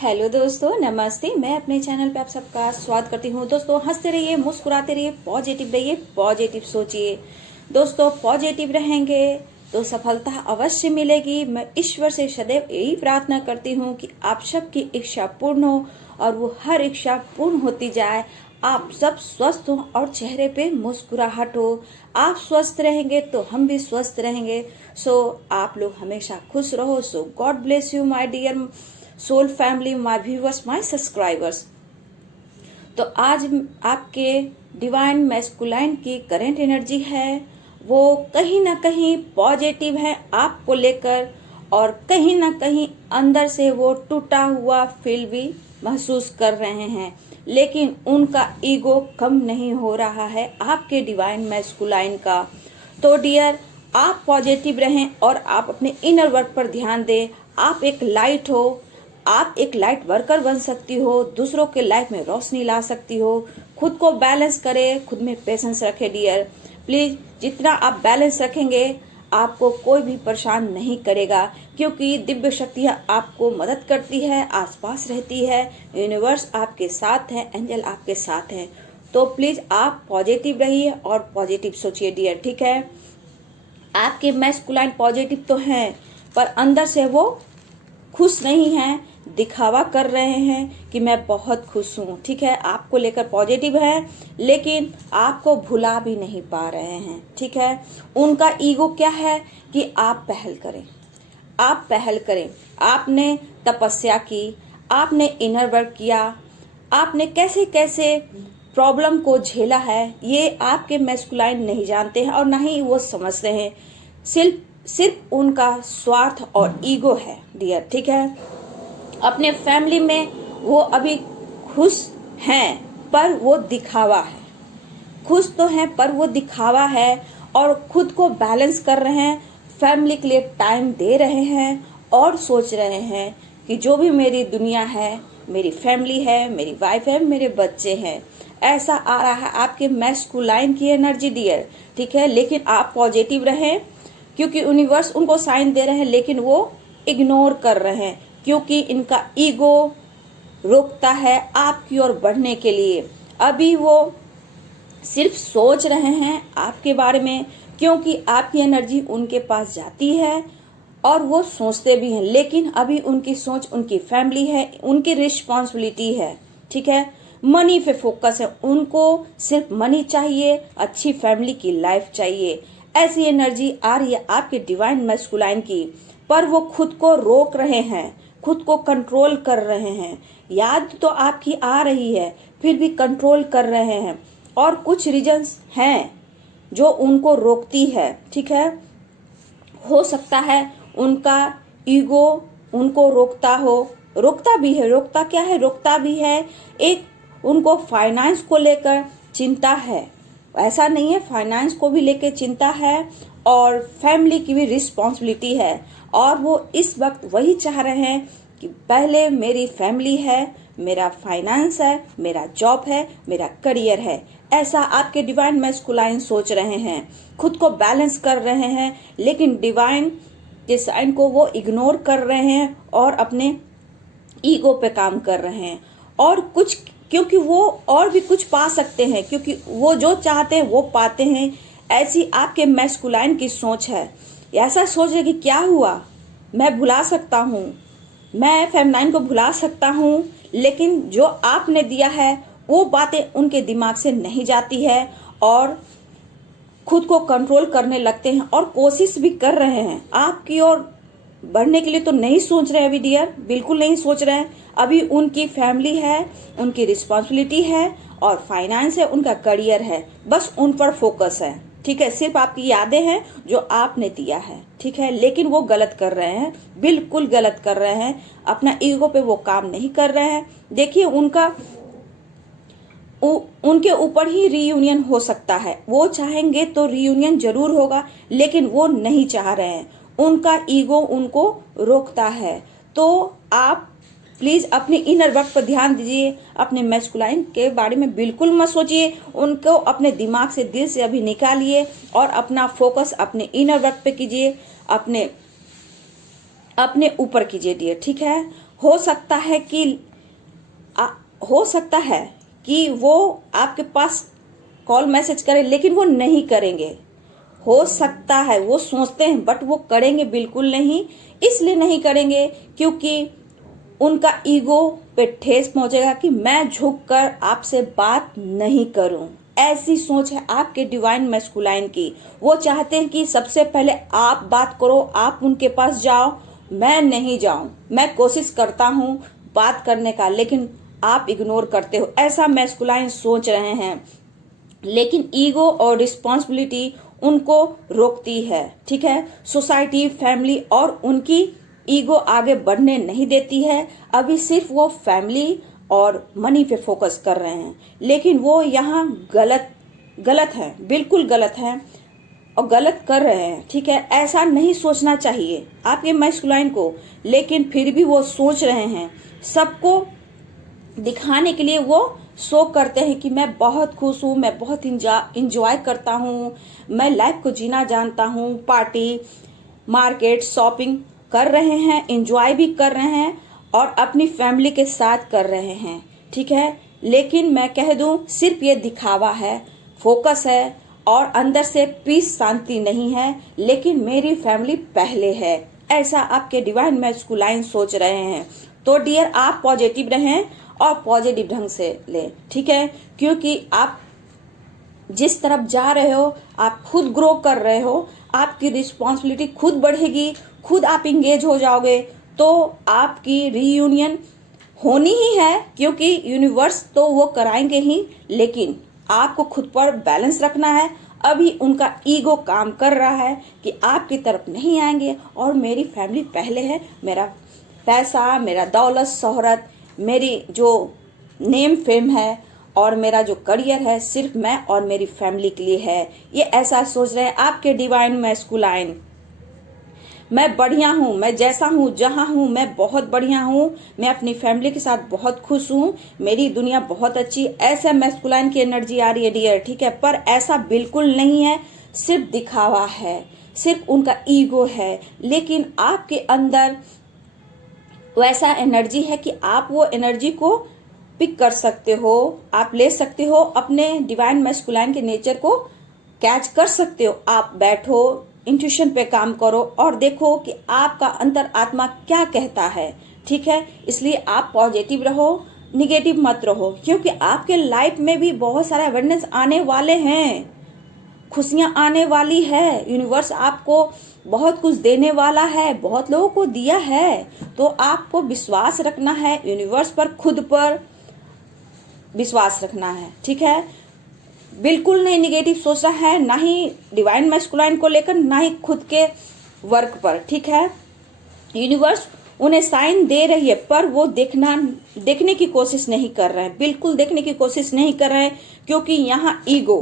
Hello दोस्तों, नमस्ते। मैं अपने चैनल पे आप सबका स्वागत करती हूँ। दोस्तों, हंसते रहिए, मुस्कुराते रहिए, पॉजिटिव रहिए, पॉजिटिव सोचिए। दोस्तों, पॉजिटिव रहेंगे तो सफलता अवश्य मिलेगी। मैं ईश्वर से सदैव यही प्रार्थना करती हूँ कि आप सबकी इच्छा पूर्ण हो और वो हर इच्छा पूर्ण होती जाए। आप सब स्वस्थ हो और चेहरे पे मुस्कुराहट हो। आप स्वस्थ रहेंगे तो हम भी स्वस्थ रहेंगे। सो आप लोग हमेशा खुश रहो। So God bless you my dear soul family, my viewers, my subscribers. तो आज आपके डिवाइन मैस्कुलाइन की करंट एनर्जी है, वो कहीं ना कहीं पॉजिटिव है आपको लेकर, और कहीं ना कहीं अंदर से वो टूटा हुआ फील भी महसूस कर रहे हैं, लेकिन उनका ईगो कम नहीं हो रहा है आपके डिवाइन मैस्कुलाइन का। तो डियर, आप पॉजिटिव रहें और आप अपने इनर वर्क पर ध्यान दें। आप एक लाइट हो, आप एक लाइट वर्कर बन सकती हो, दूसरों के लाइफ में रोशनी ला सकती हो। खुद को बैलेंस करें, खुद में पेशेंस रखें डियर। प्लीज, जितना आप बैलेंस रखेंगे आपको कोई भी परेशान नहीं करेगा, क्योंकि दिव्य शक्तियाँ आपको मदद करती है, आसपास रहती है, यूनिवर्स आपके साथ है, एंजल आपके साथ है। तो प्लीज आप पॉजिटिव रहिए और पॉजिटिव सोचिए डियर, ठीक है। आपके मैस्कुलाइन पॉजिटिव तो हैं, पर अंदर से वो खुश नहीं हैं, दिखावा कर रहे हैं कि मैं बहुत खुश हूँ, ठीक है। आपको लेकर पॉजिटिव है, लेकिन आपको भुला भी नहीं पा रहे हैं, ठीक है। उनका ईगो क्या है कि आप पहल करें, आप पहल करें। आपने तपस्या की, आपने इनर वर्क किया, आपने कैसे कैसे प्रॉब्लम को झेला है, ये आपके मैस्कुलाइन नहीं जानते हैं और ना ही वो समझते हैं। सिर्फ उनका स्वार्थ और ईगो है डियर, ठीक है। अपने फैमिली में वो अभी खुश हैं, पर वो दिखावा है। खुश तो हैं पर वो दिखावा है, और खुद को बैलेंस कर रहे हैं, फैमिली के लिए टाइम दे रहे हैं और सोच रहे हैं कि जो भी मेरी दुनिया है, मेरी फैमिली है, मेरी वाइफ है, मेरे बच्चे हैं। ऐसा आ रहा है आपके मैस्कुलाइन की एनर्जी डियर, ठीक है। लेकिन आप पॉजिटिव रहें, क्योंकि यूनिवर्स उनको साइन दे रहे हैं, लेकिन वो इग्नोर कर रहे हैं, क्योंकि इनका ईगो रोकता है आपकी ओर बढ़ने के लिए। अभी वो सिर्फ सोच रहे हैं आपके बारे में, क्योंकि आपकी एनर्जी उनके पास जाती है और वो सोचते भी हैं, लेकिन अभी उनकी सोच उनकी फैमिली है, उनकी रिस्पॉन्सिबिलिटी है, ठीक है। मनी पे फोकस है, उनको सिर्फ मनी चाहिए, अच्छी फैमिली की लाइफ चाहिए। ऐसी एनर्जी आ रही है आपके डिवाइन मैस्कुलाइन की, पर वो खुद को रोक रहे हैं, खुद को कंट्रोल कर रहे हैं। याद तो आपकी आ रही है, फिर भी कंट्रोल कर रहे हैं, और कुछ रीजंस हैं जो उनको रोकती है, ठीक है। हो सकता है उनका ईगो उनको रोकता हो, रोकता भी है। रोकता क्या है? रोकता भी है, एक उनको फाइनेंस को लेकर चिंता है। ऐसा नहीं है, फाइनेंस को भी लेकर चिंता है और फैमिली की भी रिस्पॉन्सिबिलिटी है, और वो इस वक्त वही चाह रहे हैं कि पहले मेरी फैमिली है, मेरा फाइनेंस है, मेरा जॉब है, मेरा करियर है। ऐसा आपके डिवाइन मैस्कुलाइन सोच रहे हैं, खुद को बैलेंस कर रहे हैं, लेकिन डिवाइन के साइन को वो इग्नोर कर रहे हैं और अपने ईगो पे काम कर रहे हैं। और कुछ, क्योंकि वो और भी कुछ पा सकते हैं, क्योंकि वो जो चाहते हैं वो पाते हैं। ऐसी आपके मैस्कुलाइन की सोच है। ऐसा सोच है कि क्या हुआ, मैं भुला सकता हूँ, मैं फेमिनाइन को भुला सकता हूँ, लेकिन जो आपने दिया है वो बातें उनके दिमाग से नहीं जाती है, और खुद को कंट्रोल करने लगते हैं और कोशिश भी कर रहे हैं आपकी ओर बढ़ने के लिए। तो नहीं सोच रहे अभी डियर, बिल्कुल नहीं सोच रहे हैं। अभी उनकी फैमिली है, उनकी रिस्पॉन्सिबिलिटी है, और फाइनेंस है, उनका करियर है, बस उन पर फोकस है, ठीक है। सिर्फ आपकी यादें हैं जो आपने दिया है, ठीक है। लेकिन वो गलत कर रहे हैं, बिल्कुल गलत कर रहे हैं। अपना ईगो पे वो काम नहीं कर रहे हैं। देखिए, उनके ऊपर ही रीयूनियन हो सकता है, वो चाहेंगे तो रीयूनियन जरूर होगा, लेकिन वो नहीं चाह रहे हैं, उनका ईगो उनको रोकता है। तो आप प्लीज अपने इनर वर्क पर ध्यान दीजिए, अपने मैस्कुलाइन के बारे में बिल्कुल मत सोचिए, उनको अपने दिमाग से, दिल से अभी निकालिए और अपना फोकस अपने इनर वर्क पे कीजिए, अपने ऊपर कीजिए डियर, ठीक है। हो सकता है कि हो सकता है कि वो आपके पास कॉल मैसेज करें, लेकिन वो नहीं करेंगे। हो सकता है वो सोचते हैं, बट वो करेंगे बिल्कुल नहीं। इसलिए नहीं करेंगे क्योंकि उनका ईगो पे ठेस पहुंचेगा कि मैं झुककर आपसे बात नहीं करूं। ऐसी सोच है आपके डिवाइन मैस्कुलाइन की। वो चाहते हैं कि सबसे पहले आप बात करो, आप उनके पास जाओ, मैं नहीं जाऊं। मैं कोशिश करता हूं बात करने का, लेकिन आप इग्नोर करते हो। ऐसा मैस्कुलाइन सोच रहे हैं, लेकिन ईगो और रिस्पॉन्सिबिलिटी उनको रोकती है। ठीक है, सोसाइटी, फैमिली और उनकी ईगो आगे बढ़ने नहीं देती है। अभी सिर्फ वो फैमिली और मनी पे फोकस कर रहे हैं, लेकिन वो यहाँ गलत है, बिल्कुल गलत है और गलत कर रहे हैं। ठीक है, ऐसा नहीं सोचना चाहिए आपके मैस्कुलाइन को, लेकिन फिर भी वो सोच रहे हैं। सबको दिखाने के लिए वो शो करते हैं कि मैं बहुत खुश हूँ, मैं बहुत इंजॉय करता हूँ, मैं लाइफ को जीना जानता हूँ। पार्टी, मार्केट, शॉपिंग कर रहे हैं, इंजॉय भी कर रहे हैं और अपनी फैमिली के साथ कर रहे हैं। ठीक है, लेकिन मैं कह दूं सिर्फ ये दिखावा है, फोकस है और अंदर से पीस, शांति नहीं है। लेकिन मेरी फैमिली पहले है, ऐसा आपके डिवाइन मैस्कुलाइन सोच रहे हैं। तो डियर, आप पॉजिटिव रहें और पॉजिटिव ढंग से लें। ठीक है, क्योंकि आप जिस तरफ जा रहे हो, आप खुद ग्रो कर रहे हो, आपकी रिस्पॉन्सिबिलिटी खुद बढ़ेगी, खुद आप इंगेज हो जाओगे, तो आपकी रीयूनियन होनी ही है, क्योंकि यूनिवर्स तो वो कराएंगे ही। लेकिन आपको खुद पर बैलेंस रखना है। अभी उनका ईगो काम कर रहा है कि आपकी तरफ नहीं आएंगे और मेरी फैमिली पहले है, मेरा पैसा, मेरा दौलत, शोहरत, मेरी जो नेम फेम है और मेरा जो करियर है, सिर्फ मैं और मेरी फैमिली के लिए है। ये ऐसा सोच रहे हैं आपके डिवाइन मैस्कुलाइन। मैं बढ़िया हूँ, मैं जैसा हूँ, जहाँ हूँ, मैं बहुत बढ़िया हूँ, मैं अपनी फैमिली के साथ बहुत खुश हूँ, मेरी दुनिया बहुत अच्छी। ऐसा मैस्कुलाइन की एनर्जी आ रही है डियर। ठीक है, पर ऐसा बिल्कुल नहीं है, सिर्फ दिखावा है, सिर्फ उनका ईगो है। लेकिन आपके अंदर वैसा एनर्जी है कि आप वो एनर्जी को पिक कर सकते हो, आप ले सकते हो, अपने डिवाइन मैस्कुलाइन के नेचर को कैच कर सकते हो। आप बैठो, इंट्यूशन पे काम करो और देखो कि आपका अंतर आत्मा क्या कहता है। ठीक है, इसलिए आप पॉजिटिव रहो, निगेटिव मत रहो, क्योंकि आपके लाइफ में भी बहुत सारे अवेयरनेस आने वाले हैं, खुशियां आने वाली है। यूनिवर्स आपको बहुत कुछ देने वाला है, बहुत लोगों को दिया है, तो आपको विश्वास रखना है यूनिवर्स पर, खुद पर विश्वास रखना है। ठीक है, बिल्कुल नहीं निगेटिव सोच रहा है, ना ही डिवाइन मैस्कुलाइन को लेकर, ना ही खुद के वर्क पर। ठीक है, यूनिवर्स उन्हें साइन दे रही है, पर वो देखने की कोशिश नहीं कर रहे हैं, बिल्कुल देखने की कोशिश नहीं कर रहे हैं, क्योंकि यहाँ ईगो,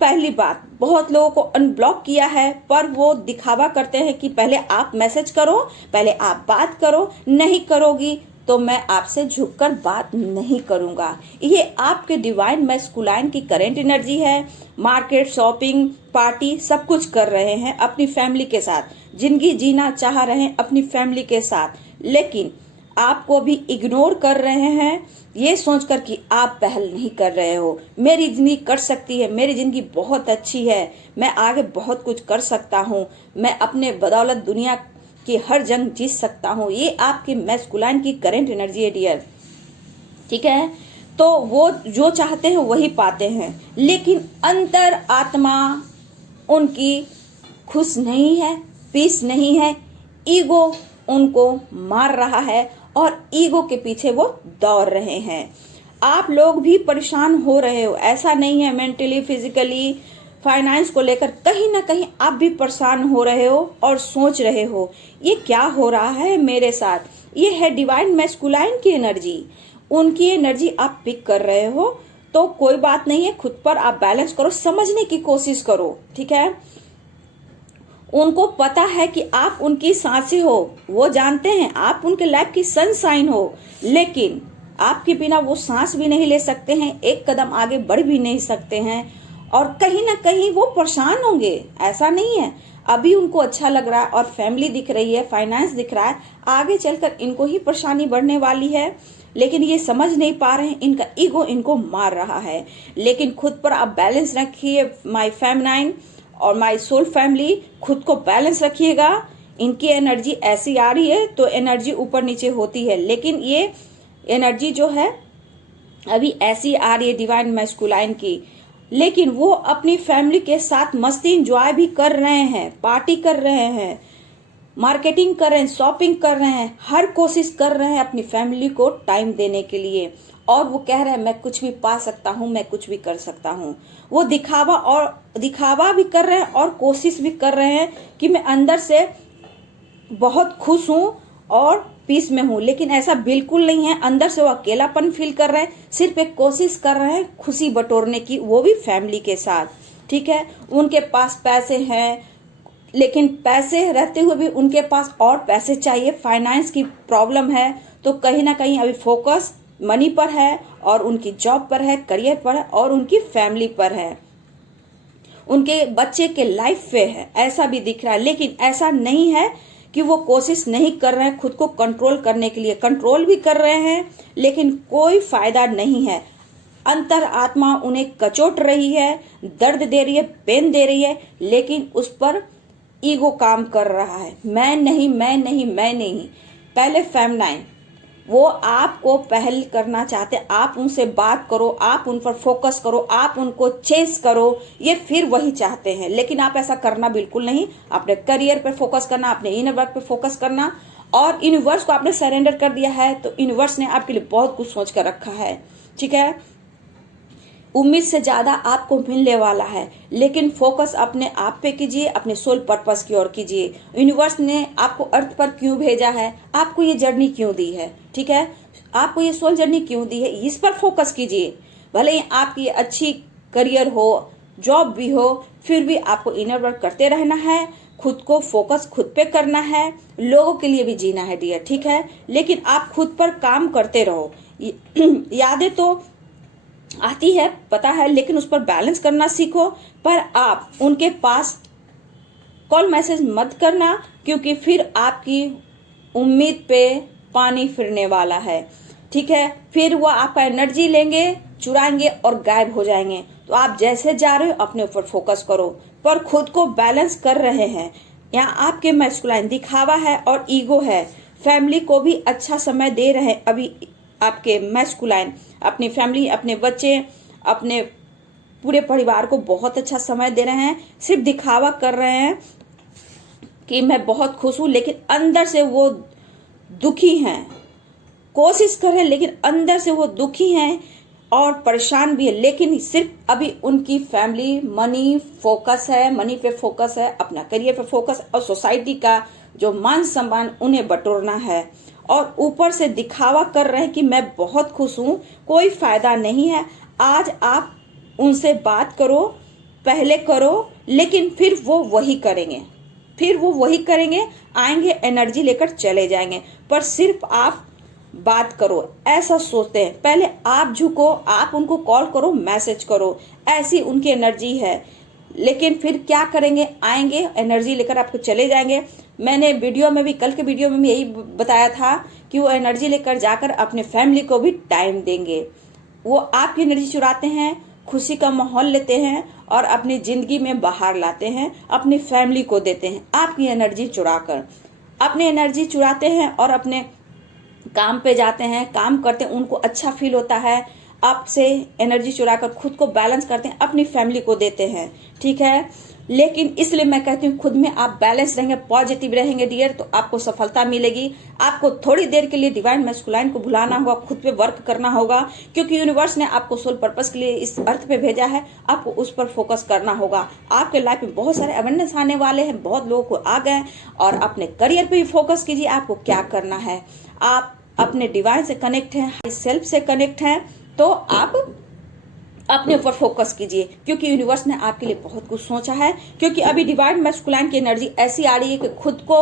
पहली बात, बहुत लोगों को अनब्लॉक किया है, पर वो दिखावा करते हैं कि पहले आप मैसेज करो, पहले आप बात करो, नहीं करोगी तो मैं आपसे झुककर बात नहीं करूंगा। ये आपके डिवाइन मैस्कुलाइन की करंट एनर्जी है। मार्केट, शॉपिंग, पार्टी सब कुछ कर रहे हैं अपनी फैमिली के साथ, जिंदगी जीना चाह रहे हैं अपनी फैमिली के साथ, लेकिन आपको भी इग्नोर कर रहे हैं, ये सोचकर कि आप पहल नहीं कर रहे हो। मेरी जिंदगी कर सकती है, मेरी जिंदगी बहुत अच्छी है, मैं आगे बहुत कुछ कर सकता हूँ, मैं अपने बदौलत दुनिया की हर जंग जीत सकता हूँ। ये आपके मैस्कुलाइन की करंट एनर्जी है डियर। ठीक है, तो वो जो चाहते हैं वही पाते हैं, लेकिन अंतर आत्मा उनकी खुश नहीं है, पीस नहीं है। ईगो उनको मार रहा है और ईगो के पीछे वो दौड़ रहे हैं। आप लोग भी परेशान हो रहे हो, ऐसा नहीं है, मेंटली, फिजिकली, फाइनेंस को लेकर कहीं ना कहीं आप भी परेशान हो रहे हो और सोच रहे हो ये क्या हो रहा है मेरे साथ। ये है डिवाइन मैस्कुलाइन की एनर्जी, उनकी एनर्जी आप पिक कर रहे हो, तो कोई बात नहीं है, खुद पर आप बैलेंस करो, समझने की कोशिश करो। ठीक है, उनको पता है कि आप उनकी सांसें हो, वो जानते हैं आप उनके लाइफ की सनशाइन हो, लेकिन आपके बिना वो सांस भी नहीं ले सकते हैं, एक कदम आगे बढ़ भी नहीं सकते हैं, और कहीं ना कहीं वो परेशान होंगे। ऐसा नहीं है, अभी उनको अच्छा लग रहा है और फैमिली दिख रही है, फाइनेंस दिख रहा है, आगे चलकर इनको ही परेशानी बढ़ने वाली है। लेकिन ये समझ नहीं पा रहे हैं, इनका ईगो इनको मार रहा है। लेकिन खुद पर आप बैलेंस रखिए माय फेमिनाइन और माय सोल फैमिली, खुद को बैलेंस रखिएगा। इनकी एनर्जी ऐसी आ रही है तो एनर्जी ऊपर नीचे होती है, लेकिन ये एनर्जी जो है अभी ऐसी आ रही है डिवाइन मैस्कुलाइन की, लेकिन वो अपनी फैमिली के साथ मस्ती इंजॉय भी कर रहे हैं, पार्टी कर रहे हैं, मार्केटिंग कर रहे हैं, शॉपिंग कर रहे हैं, हर कोशिश कर रहे हैं अपनी फैमिली को टाइम देने के लिए। और वो कह रहे हैं मैं कुछ भी पा सकता हूँ, मैं कुछ भी कर सकता हूँ। वो दिखावा भी कर रहे हैं और कोशिश भी कर रहे हैं कि मैं अंदर से बहुत खुश हूँ और पीस में हूँ, लेकिन ऐसा बिल्कुल नहीं है। अंदर से वो अकेलापन फील कर रहे हैं, सिर्फ एक कोशिश कर रहे हैं खुशी बटोरने की, वो भी फैमिली के साथ। ठीक है, उनके पास पैसे हैं, लेकिन पैसे रहते हुए भी उनके पास और पैसे चाहिए, फाइनेंस की प्रॉब्लम है। तो कहीं ना कहीं अभी फोकस मनी पर है और उनकी जॉब पर है, करियर पर है और उनकी फैमिली पर है, उनके बच्चे के लाइफ पे है, ऐसा भी दिख रहा है। लेकिन ऐसा नहीं है कि वो कोशिश नहीं कर रहे हैं खुद को कंट्रोल करने के लिए, कंट्रोल भी कर रहे हैं, लेकिन कोई फायदा नहीं है। अंतर आत्मा उन्हें कचोट रही है, दर्द दे रही है, पेन दे रही है, लेकिन उस पर ईगो काम कर रहा है। मैं नहीं, मैं नहीं, मैं नहीं। पहले फेमिनाइन वो आपको पहल करना चाहते, आप उनसे बात करो, आप उन पर फोकस करो, आप उनको चेस करो, ये फिर वही चाहते हैं। लेकिन आप ऐसा करना बिल्कुल नहीं। अपने करियर पे फोकस करना, अपने इनर वर्क पे फोकस करना, और यूनिवर्स को आपने सरेंडर कर दिया है तो यूनिवर्स ने आपके लिए बहुत कुछ सोच कर रखा है। ठीक है, उम्मीद से ज्यादा आपको मिलने वाला है, लेकिन फोकस अपने आप पे कीजिए, अपने सोल पर्पस की ओर कीजिए। यूनिवर्स ने आपको अर्थ पर क्यों भेजा है, आपको ये जर्नी क्यों दी है, ठीक है, आपको ये सोल जर्नी क्यों दी है, इस पर फोकस कीजिए। भले ही आपकी अच्छी करियर हो, जॉब भी हो, फिर भी आपको इनर वर्क करते रहना है, खुद को फोकस खुद पे करना है, लोगों के लिए भी जीना है डियर। ठीक है, लेकिन आप खुद पर काम करते रहो। यादें तो आती है, पता है, लेकिन उस पर बैलेंस करना सीखो। पर आप उनके पास कॉल मैसेज मत करना, क्योंकि फिर आपकी उम्मीद पे पानी फिरने वाला है। ठीक है, फिर वो आपका एनर्जी लेंगे, चुराएंगे और गायब हो जाएंगे। तो आप जैसे जा रहे हो अपने ऊपर फोकस करो, पर खुद को बैलेंस कर रहे हैं। यहाँ आपके मैस्कुलाइन दिखावा है और ईगो है, फैमिली को भी अच्छा समय दे रहे हैं। अभी आपके मैस्कुलाइन अपनी फैमिली, अपने बच्चे, अपने पूरे परिवार को बहुत अच्छा समय दे रहे हैं। सिर्फ दिखावा कर रहे हैं कि मैं बहुत खुश हूं, लेकिन अंदर से वो दुखी हैं। कोशिश कर रहे हैं लेकिन अंदर से वो दुखी हैं और परेशान भी है। लेकिन सिर्फ अभी उनकी फैमिली, मनी फोकस है, मनी पे फोकस है, अपना करियर पे फोकस, और सोसाइटी का जो मान सम्मान उन्हें बटोरना है। और ऊपर से दिखावा कर रहे हैं कि मैं बहुत खुश हूं, कोई फायदा नहीं है। आज आप उनसे बात करो, पहले करो, लेकिन फिर वो वही करेंगे, आएंगे, एनर्जी लेकर चले जाएंगे। पर सिर्फ आप बात करो, ऐसा सोचते हैं। पहले आप झुको, आप उनको कॉल करो, मैसेज करो, ऐसी उनकी एनर्जी है। लेकिन फिर क्या करेंगे, आएंगे, एनर्जी लेकर आपको चले जाएंगे। मैंने वीडियो में भी, कल के वीडियो में भी यही बताया था कि वो एनर्जी लेकर जाकर अपने फैमिली को भी टाइम देंगे। वो आपकी एनर्जी चुराते हैं, खुशी का माहौल लेते हैं और अपनी जिंदगी में बाहर लाते हैं, अपनी फैमिली को देते हैं आपकी एनर्जी चुराकर। अपनी एनर्जी चुराते हैं और अपने काम पे जाते हैं, काम करते हैं, उनको अच्छा फील होता है, आपसे एनर्जी चुराकर खुद को बैलेंस करते हैं, अपनी फैमिली को देते हैं। ठीक है, लेकिन इसलिए मैं कहती हूँ खुद में आप बैलेंस रहेंगे, पॉजिटिव रहेंगे डियर, तो आपको सफलता मिलेगी। आपको थोड़ी देर के लिए डिवाइन मैस्कुलाइन को भुलाना होगा, खुद पे वर्क करना होगा, क्योंकि यूनिवर्स ने आपको सोल पर्पस के लिए इस अर्थ पे भेजा है, आपको उस पर फोकस करना होगा। आपके लाइफ में बहुत सारे अबंडेंस आने वाले हैं, बहुत लोगों को आ गए। और अपने करियर पे भी फोकस कीजिए, आपको क्या करना है। आप अपने डिवाइन से कनेक्ट हैं, सेल्फ से कनेक्ट हैं, तो आप अपने ऊपर फोकस कीजिए, क्योंकि यूनिवर्स ने आपके लिए बहुत कुछ सोचा है। क्योंकि अभी डिवाइन मैस्कुलाइन की एनर्जी ऐसी आ रही है कि खुद को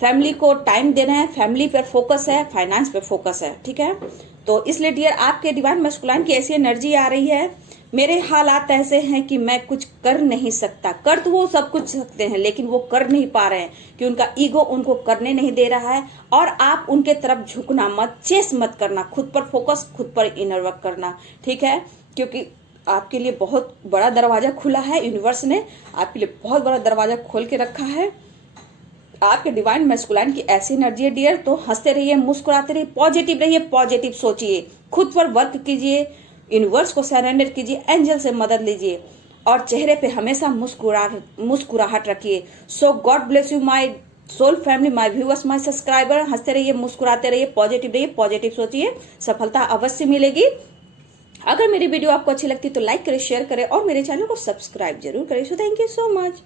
फैमिली को टाइम देना है, फैमिली पर फोकस है, फाइनेंस पे फोकस है, ठीक है। तो इसलिए डियर आपके डिवाइन मैस्कुलाइन की ऐसी एनर्जी आ रही है, मेरे हालात ऐसे हैं कि मैं कुछ कर नहीं सकता। कर तो वो सब कुछ सकते हैं लेकिन वो कर नहीं पा रहे हैं कि उनका ईगो उनको करने नहीं दे रहा है। और आप उनके तरफ झुकना मत, चेस मत करना, खुद पर फोकस, खुद पर इनर वर्क करना, ठीक है। क्योंकि आपके लिए बहुत बड़ा दरवाजा खुला है, यूनिवर्स ने आपके लिए बहुत बड़ा दरवाजा खोल के रखा है। आपके डिवाइन मैस्कुलाइन की ऐसी एनर्जी है डियर, तो हंसते रहिए, मुस्कुराते रहिए, पॉजिटिव रहिए, पॉजिटिव सोचिए, खुद पर वर्क कीजिए, यूनिवर्स को सरेंडर कीजिए, एंजल से मदद लीजिए और चेहरे पे हमेशा मुस्कुराहट रखिए। So God bless you my soul family, my viewers, my subscriber. हंसते रहिए, मुस्कुराते रहिए, पॉजिटिव रहिए, पॉजिटिव सोचिए, सफलता अवश्य मिलेगी। अगर मेरी वीडियो आपको अच्छी लगती है तो लाइक करें, शेयर करें और मेरे चैनल को सब्सक्राइब जरूर करें। So thank you so much.